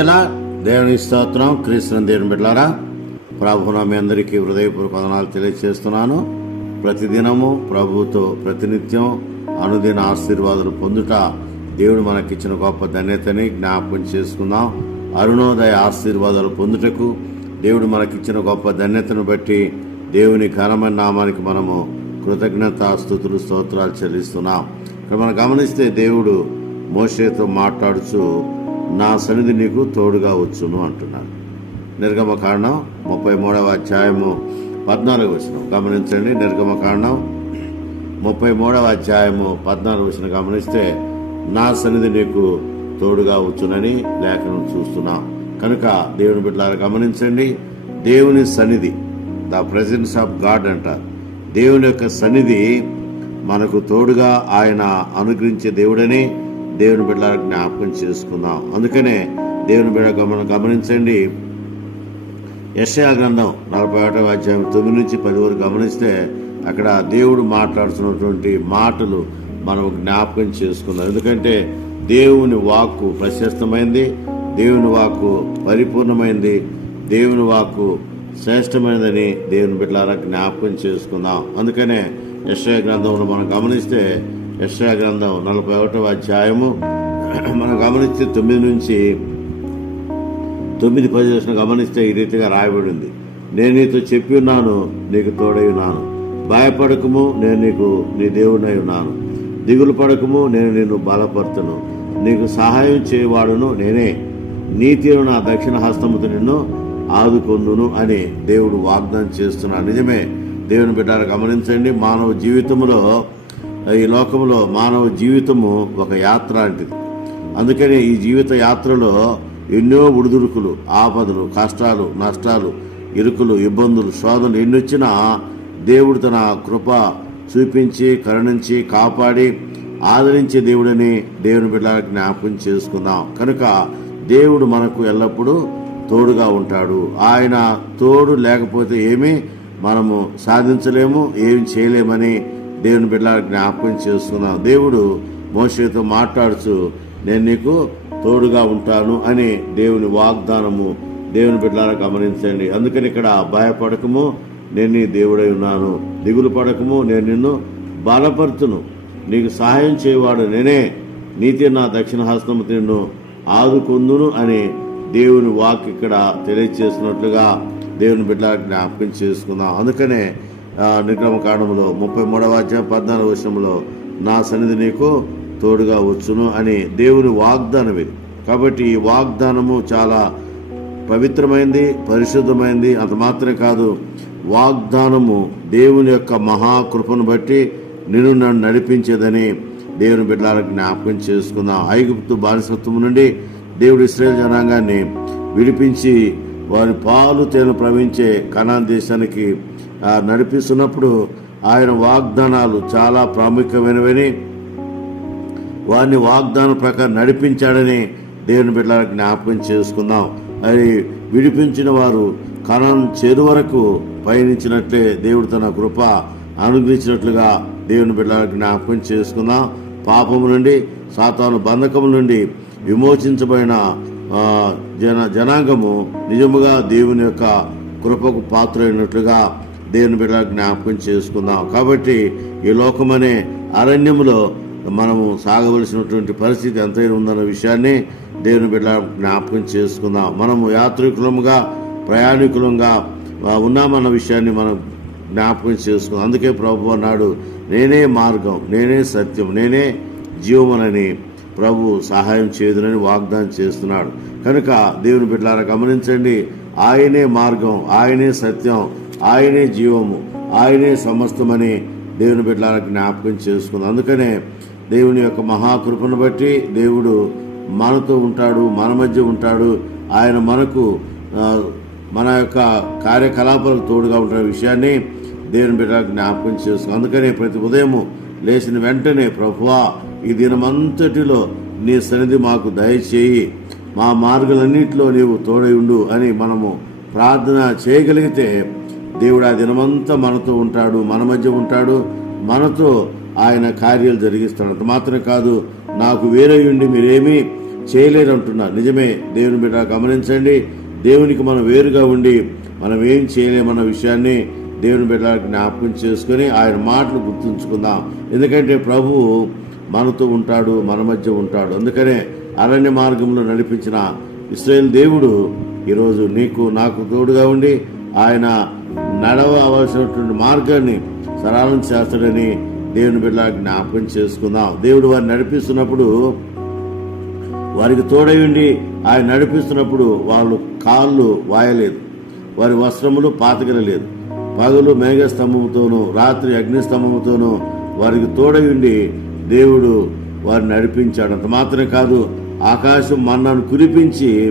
ఇలా దేవుని స్తోత్రం క్రీస్తుని దేవుని బిడ్డారా ప్రభున మీ అందరికీ హృదయపూర్వక వందనాలు తెలియజేస్తున్నాను ప్రతిదినము ప్రభుతో ప్రతినిత్యం అనుదిన ఆశీర్వాదాలు పొందుట దేవుడు మనకిచ్చిన గొప్ప ధన్యతని జ్ఞాపకం చేసుకుందాం. అరుణోదయ ఆశీర్వాదాలు పొందుటకు దేవుడు మనకిచ్చిన గొప్ప ధన్యతను బట్టి దేవుని ఘనమైన నామానికి మనము కృతజ్ఞత స్థుతులు స్తోత్రాలు చెల్లిస్తున్నాం. ఇక్కడ మనం గమనిస్తే దేవుడు మోషేతో మాట్లాడుచు నా సన్నిధి నీకు తోడుగా వచ్చును అంటున్నాను. నిర్గమ కారణం ముప్పై మూడవ అధ్యాయము పద్నాలుగు వచ్చిన గమనించండి నిర్గమ కారణం ముప్పై మూడవ అధ్యాయము పద్నాలుగు వచ్చిన గమనిస్తే నా సన్నిధి నీకు తోడుగా వచ్చునని లేఖనం చూస్తున్నాం. కనుక దేవుని బిడ్డలారా గమనించండి దేవుని సన్నిధి ద ప్రెజెన్స్ ఆఫ్ గాడ్ అంటారు. దేవుని యొక్క సన్నిధి మనకు తోడుగా ఆయన అనుగ్రహించే దేవుడని దేవుని బిడ్డల జ్ఞాపకం చేసుకుందాం. అందుకనే దేవుని బిడ్డ గమన గమనించండి. యశయా గ్రంథం నలభై ఒకటవ అధ్యాయం తొమ్మిది నుంచి పది వరకు గమనిస్తే అక్కడ దేవుడు మాట్లాడుతున్నటువంటి మాటలు మనం జ్ఞాపకం చేసుకుందాం. ఎందుకంటే దేవుని వాక్కు ప్రశస్తమైంది దేవుని వాక్కు పరిపూర్ణమైంది దేవుని వాక్కు శ్రేష్టమైనదని దేవుని బిడ్డలారా జ్ఞాపకం చేసుకుందాం. అందుకనే యశ్వ గ్రంథంలో మనం గమనిస్తే యశ్వ గ్రంథం నలభై ఒకటవ అధ్యాయము. మనం గమనిస్తే తొమ్మిది నుంచి తొమ్మిది పది దశను గమనిస్తే ఈ రీతిగా రాయబడింది. నేను నీతో చెప్పి ఉన్నాను నీకు తోడై ఉన్నాను. భయపడకము నేను నీకు నీ దేవుడై ఉన్నాను. దిగులు పడకము నేను నిన్ను బలపరుతును నీకు సహాయం చేయవాడును నేనే. నీతిలో నా దక్షిణ హస్తముతో నిన్ను ఆదుకొందును అని దేవుడు వాగ్దానం చేస్తున్నాడు. నిజమే. దేవుని బిడ్డారు గమనించండి. మానవ జీవితంలో ఈ లోకంలో మానవ జీవితము ఒక యాత్ర లాంటిది అందుకనే ఈ జీవిత యాత్రలో ఎన్నో ఉడుదుడుకులు ఆపదలు కష్టాలు నష్టాలు ఇరుకులు ఇబ్బందులు శోధనలు ఎన్నొచ్చినా దేవుడు తన కృప చూపించి కరుణించి కాపాడి ఆదరించే దేవుడని దేవుని బిడ్డలకు జ్ఞాపకం చేసుకుందాం. కనుక దేవుడు మనకు ఎల్లప్పుడూ తోడుగా ఉంటాడు. ఆయన తోడు లేకపోతే ఏమీ మనము సాధించలేము ఏం చేయలేమని దేవుని బిడ్డలకు జ్ఞాపకం చేసుకున్నాం దేవుడు మోసతో మాట్లాడుచు నేను నీకు తోడుగా ఉంటాను అని దేవుని వాగ్దానము దేవుని బిడ్డలారా గమనించండి. అందుకని ఇక్కడ భయపడకము నేను నీ దేవుడై ఉన్నాను. దిగులు పడకము నేను నిన్ను బలపరుచును. నీకు సహాయం చేయవాడు నేనే. నీతి నా దక్షిణ హస్తము నిన్ను ఆదుకుందును అని దేవుని వాక్ ఇక్కడ తెలియచేసినట్లుగా దేవుని బిడ్డలకు జ్ఞాపకం చేసుకుందాం. అందుకనే నిర్గమకాండములో ముప్పై మూడవ అధ్యాయం పద్నాలుగు వర్షంలో నా సన్నిధి నీకు తోడుగా వచ్చును అని దేవుని వాగ్దానం ఇది. కాబట్టి ఈ వాగ్దానము చాలా పవిత్రమైంది పరిశుద్ధమైంది. అంత మాత్రమే కాదు వాగ్దానము దేవుని యొక్క మహాకృపను బట్టి నిన్ను నన్ను నడిపించేదని దేవుని బిడ్డలకు జ్ఞాపకం చేసుకుందాం. ఐగుప్తు బానిసత్వం నుండి దేవుడు ఇస్రాయల్ జనాంగాన్ని విడిపించి వారి పాలు తేను ప్రవహించే కనాన్ దేశానికి నడిపిస్తున్నప్పుడు ఆయన వాగ్దానాలు చాలా ప్రాముఖ్యమైనవని వారిని వాగ్దానం ప్రకారం నడిపించాడని దేవుని బిడ్డలకు జ్ఞాపకం చేసుకుందాం. అది విడిపించిన వారు కణం చేరు వరకు పయనించినట్లే దేవుడు తన కృప అనుగ్రహించినట్లుగా దేవుని బిడ్డలకు జ్ఞాపకం చేసుకుందాం. పాపము నుండి సాతాను బంధకము నుండి విమోచించబడిన జన జనాంగము నిజముగా దేవుని యొక్క కృపకు పాత్రైనట్లుగా దేవుని బిడ్డ జ్ఞాపకం చేసుకుందాం. కాబట్టి ఈ లోకమనే అరణ్యములో మనము సాగవలసినటువంటి పరిస్థితి ఎంతైనా ఉందన్న విషయాన్ని దేవుని బిడ్డ జ్ఞాపకం చేసుకుందాం. మనము యాత్రికులముగా ప్రయాణికులంగా ఉన్నామన్న విషయాన్ని మనం జ్ఞాపకం చేసుకుందాం. అందుకే ప్రభు అన్నాడు నేనే మార్గం నేనే సత్యం నేనే జీవమనని ప్రభు సహాయం చేయదునని వాగ్దానం చేస్తున్నాడు. కనుక దేవుని బిడ్డలారా గమనించండి ఆయనే మార్గం ఆయనే సత్యం ఆయనే జీవము ఆయనే సమస్తమని దేవుని బిడ్డలకు జ్ఞాపకం చేసుకుంది. అందుకనే దేవుని యొక్క మహాకృపను బట్టి దేవుడు మనతో ఉంటాడు మన మధ్య ఉంటాడు. ఆయన మనకు మన యొక్క కార్యకలాపాలకు తోడుగా ఉంటున్న విషయాన్ని దేవుని బిడ్డలకు జ్ఞాపకం చేసుకుంది. అందుకనే ప్రతి ఉదయము లేచిన వెంటనే ప్రభువా ఈ దినమంతటిలో నీ సన్నిధి మాకు దయచేయి. మా మార్గాలన్నింటిలో నీవు తోడై ఉండు అని మనము ప్రార్థన చేయగలిగితే దేవుడు ఆ దినమంతా మనతో ఉంటాడు మన మధ్య ఉంటాడు మనతో ఆయన కార్యాలు జరిగిస్తాడు అంత మాత్రమే కాదు నాకు వేరే ఉండి మీరేమీ చేయలేరంటున్నారు నిజమే దేవుని బిడ్డ గమనించండి దేవునికి మనం వేరుగా ఉండి మనం ఏం చేయలేమన్న విషయాన్ని దేవుని బిడ్డ జ్ఞాపకం చేసుకొని ఆయన మాటలు గుర్తుంచుకుందాం. ఎందుకంటే ప్రభువు మనతో ఉంటాడు మన మధ్య ఉంటాడు. అందుకనే అరణ్య మార్గంలో నడిపించిన ఇస్రాయేల్ దేవుడు ఈరోజు నీకు నాకు తోడుగా ఉండి ఆయన నడవవలసినటువంటి మార్గాన్ని సరళం చేస్తాడని దేవుని బిడ్డ జ్ఞాపకం చేసుకుందాం. దేవుడు వారిని నడిపిస్తున్నప్పుడు వారికి తోడై ఉండి ఆయన నడిపిస్తున్నప్పుడు వాళ్ళు కాళ్ళు వాయలేదు. వారి వస్త్రములు పాతగలలేదు పగలు మేఘస్తంభముతోనూ రాత్రి అగ్నిస్తంభముతోనూ వారికి తోడై ఉండి దేవుడు వారిని నడిపించాడు. అంత మాత్రమే కాదు ఆకాశం మన్నాను కురిపించి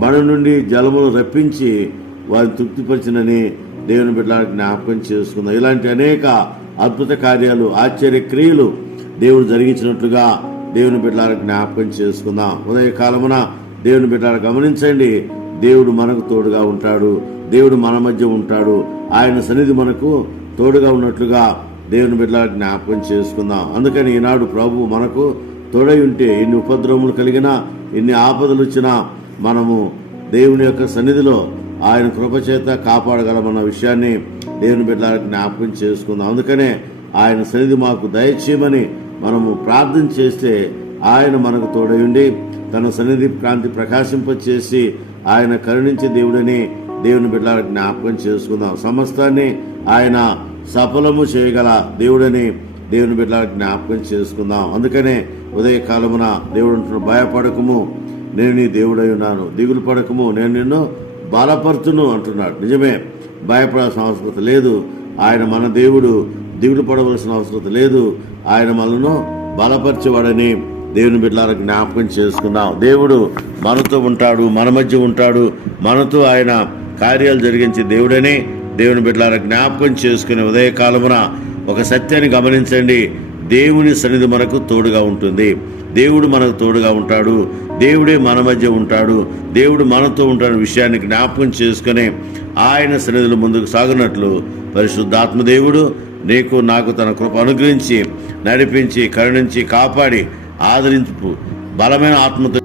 బడ నుండి జలములు రప్పించి వారిని తృప్తిపరిచినని దేవుని బిడ్డలకు జ్ఞాపకం చేసుకుందాం. ఇలాంటి అనేక అద్భుత కార్యాలు ఆశ్చర్య క్రియలు దేవుడు జరిగించినట్లుగా దేవుని బిడ్డలకు జ్ఞాపకం చేసుకుందాం. ఉదయకాలమున దేవుని బిడ్డలు గమనించండి. దేవుడు మనకు తోడుగా ఉంటాడు. దేవుడు మన మధ్య ఉంటాడు. ఆయన సన్నిధి మనకు తోడుగా ఉన్నట్లుగా దేవుని బిడ్డలకు జ్ఞాపకం చేసుకుందాం. అందుకని ఈనాడు ప్రభు మనకు తోడై ఉంటే ఎన్ని ఉపద్రవములు కలిగినా ఎన్ని ఆపదలు వచ్చినా మనము దేవుని యొక్క సన్నిధిలో ఆయన కృపచేత కాపాడగలమన్న విషయాన్ని దేవుని బిడ్డలకు జ్ఞాపకం చేసుకుందాం. అందుకనే ఆయన సన్నిధి మాకు దయచేయమని మనము ప్రార్థన చేస్తే ఆయన మనకు తోడయుండి తన సన్నిధి క్రాంతి ప్రకాశింపచేసి ఆయన కరుణించే దేవుడని దేవుని బిడ్డలకు జ్ఞాపకం చేసుకుందాం. సమస్తాన్ని ఆయన సఫలము చేయగల దేవుడని దేవుని బిడ్డలకు జ్ఞాపకం చేసుకుందాం. అందుకనే ఉదయకాలమున దేవుడు భయపడకము నేను నీ దేవుడై ఉన్నాను. దిగులు పడకము నేను నిన్ను బలపరచును అంటున్నాడు. నిజమే భయపడాల్సిన అవసరం లేదు. ఆయన మన దేవుడు దిగులు పడవలసిన అవసరం లేదు. ఆయన మనను బలపరిచేవాడని దేవుని బిడ్డలకు జ్ఞాపకం చేసుకున్నాం దేవుడు మనతో ఉంటాడు మన మధ్య ఉంటాడు. మనతో ఆయన కార్యాలు జరిగించే దేవుడని దేవుని బిడ్డలకు జ్ఞాపకం చేసుకునే ఉదయకాలమున ఒక సత్యాన్ని గమనించండి. దేవుని సన్నిధి మనకు తోడుగా ఉంటుంది. దేవుడు మనకు తోడుగా ఉంటాడు. దేవుడే మన మధ్య ఉంటాడు. దేవుడు మనతో ఉంటాడు విషయాన్ని జ్ఞాపకం చేసుకుని ఆయన సన్నిధులు ముందుకు సాగునట్లు పరిశుద్ధాత్మ దేవుడు నీకు నాకు తన కృప అనుగ్రహించి నడిపించి కరుణించి కాపాడి ఆదరించు. బలమైన ఆత్మతో